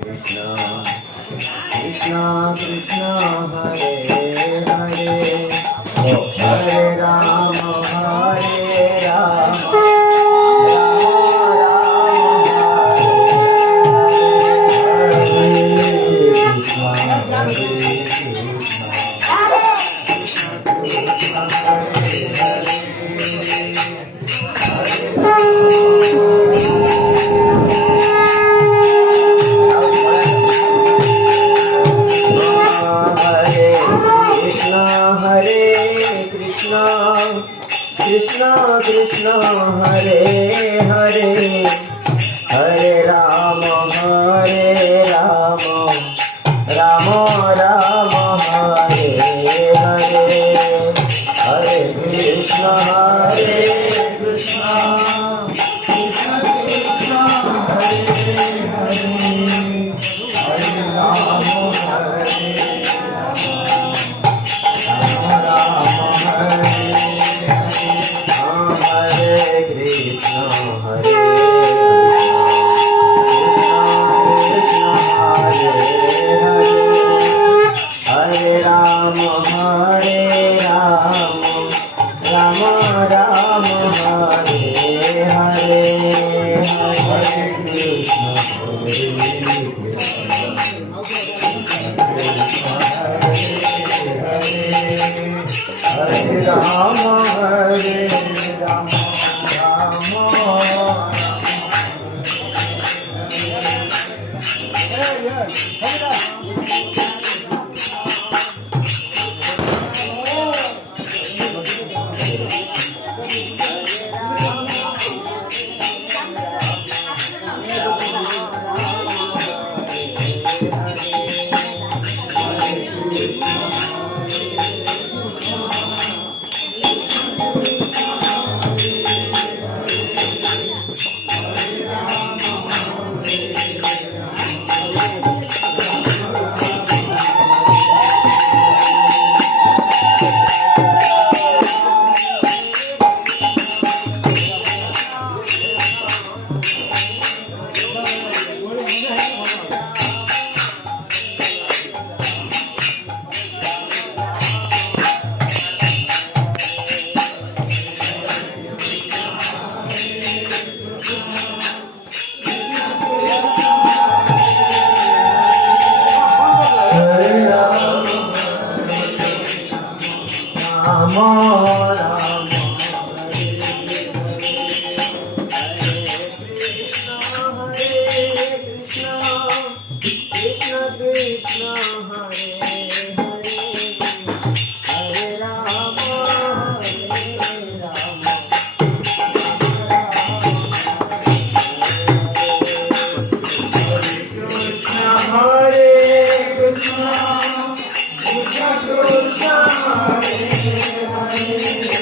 Krishna, Krishna, Krishna, Hare Hare, Hare Rama, Hare Rama, Krishna Krishna Hare Hare Hare Rama Hare Rama Rama Rama Hare Hare Hare Krishna Hare Krishna Krishna Krishna Hare Hare Hare Rama Hare Rama Rama Hare Hare Krishna Hare Hare Rama Hare Rama Rama Rama Hare Hare Hare Krishna Hare Rama Hare Rama Rama Hare